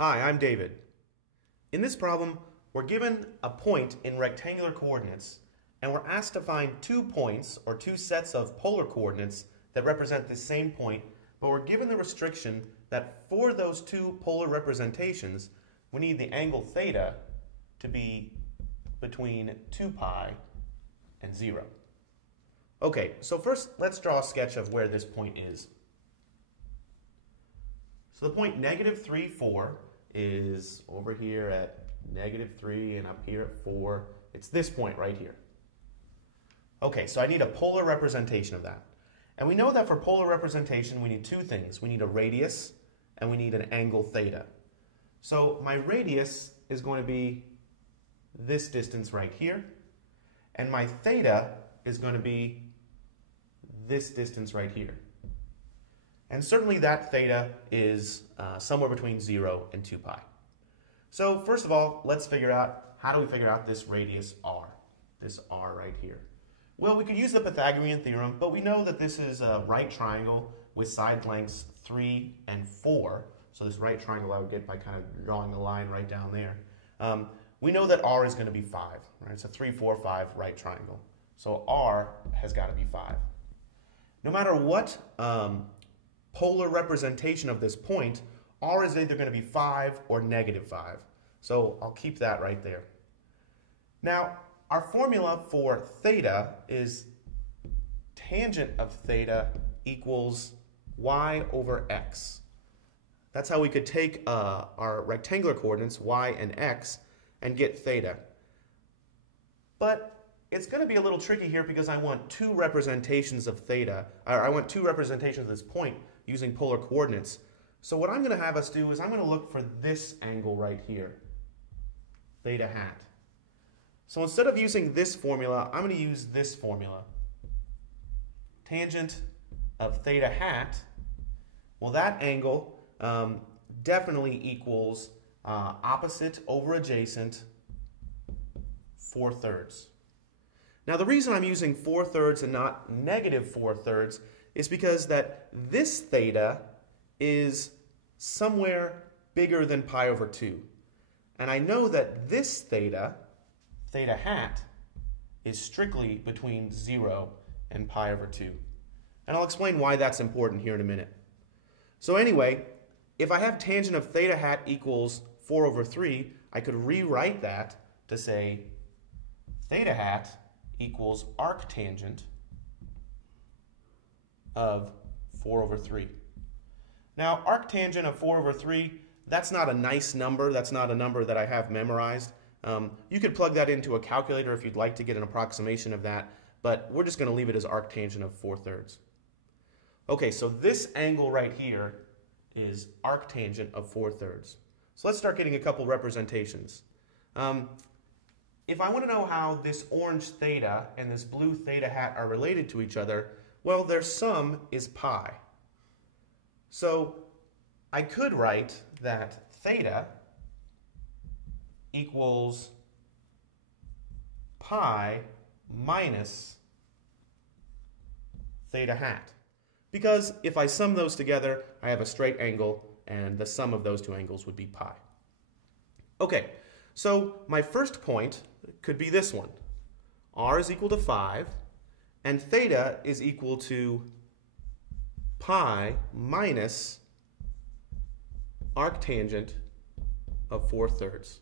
Hi, I'm David. In this problem, we're given a point in rectangular coordinates, and we're asked to find 2 points or 2 sets of polar coordinates that represent the same point, but we're given the restriction that for those 2 polar representations, we need the angle theta to be between 2 pi and 0. Okay, so first let's draw a sketch of where this point is. So the point -3, 4 is over here at -3 and up here at 4. It's this point right here. Okay, so I need a polar representation of that. And we know that for polar representation we need 2 things. We need a radius and we need an angle theta. So my radius is going to be this distance right here, and my theta is going to be this distance right here. And certainly that theta is somewhere between 0 and 2 pi. So first of all, let's figure out, how do we figure out this radius r? This r right here. Well, we could use the Pythagorean theorem, but we know that this is a right triangle with side lengths 3 and 4. So this right triangle I would get by kind of drawing a line right down there. We know that r is going to be 5, right? It's a 3, 4, 5 right triangle. So r has got to be 5. No matter what polar representation of this point, r is either going to be 5 or -5. So I'll keep that right there. Now, our formula for theta is tangent of theta equals y over x. That's how we could take our rectangular coordinates, y and x, and get theta. But it's going to be a little tricky here because I want 2 representations of theta, or I want 2 representations of this point using polar coordinates. So what I'm going to have us do is I'm going to look for this angle right here, theta hat. So instead of using this formula, I'm going to use this formula. Tangent of theta hat, well, that angle definitely equals opposite over adjacent 4/3. Now the reason I'm using 4/3 and not -4/3 is because that this theta is somewhere bigger than pi over 2. And I know that this theta, theta hat, is strictly between 0 and pi over 2. And I'll explain why that's important here in a minute. So anyway, if I have tangent of theta hat equals 4/3, I could rewrite that to say theta hat equals arctangent of 4/3. Now, arctangent of 4/3, that's not a nice number. That's not a number that I have memorized. You could plug that into a calculator if you'd like to get an approximation of that, but we're just going to leave it as arctangent of 4/3. Okay, so this angle right here is arctangent of 4/3. So let's start getting a couple representations. If I want to know how this orange theta and this blue theta hat are related to each other, well, their sum is pi. So I could write that theta equals pi minus theta hat. Because if I sum those together, I have a straight angle, and the sum of those 2 angles would be pi. Okay, so my first point could be this one. R is equal to 5, and theta is equal to pi minus arctangent of 4/3.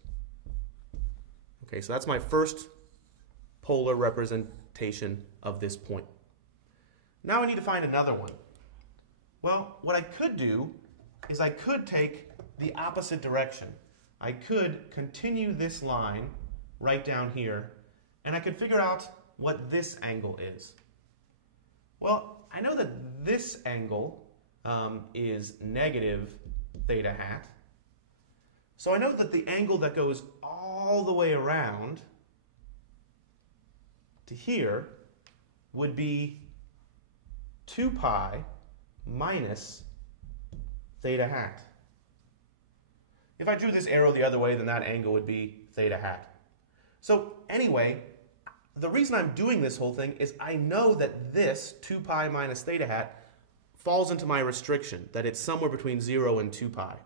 Okay, so that's my first polar representation of this point. Now I need to find another one. Well, what I could do is I could take the opposite direction. I could continue this line right down here, and I could figure out what this angle is. Well, I know that this angle is negative theta hat. So I know that the angle that goes all the way around to here would be 2 pi minus theta hat. If I drew this arrow the other way, then that angle would be theta hat. So anyway, the reason I'm doing this whole thing is I know that this 2 pi minus theta hat falls into my restriction, that it's somewhere between 0 and 2 pi.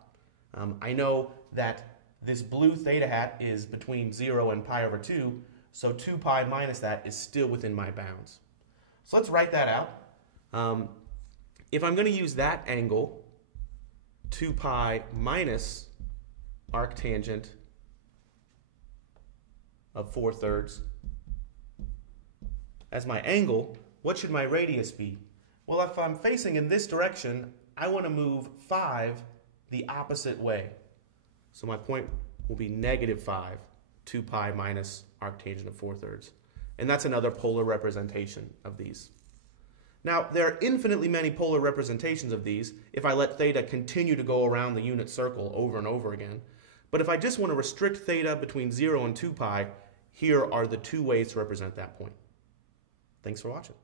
I know that this blue theta hat is between 0 and pi over 2, so 2 pi minus that is still within my bounds. So let's write that out. If I'm going to use that angle, 2 pi minus arctangent of 4/3 as my angle, what should my radius be? Well, if I'm facing in this direction, I want to move 5 the opposite way. So my point will be -5, 2 pi minus arctangent of 4/3. And that's another polar representation of these. Now, there are infinitely many polar representations of these if I let theta continue to go around the unit circle over and over again. But if I just want to restrict theta between 0 and 2 pi, here are the two ways to represent that point. Thanks for watching.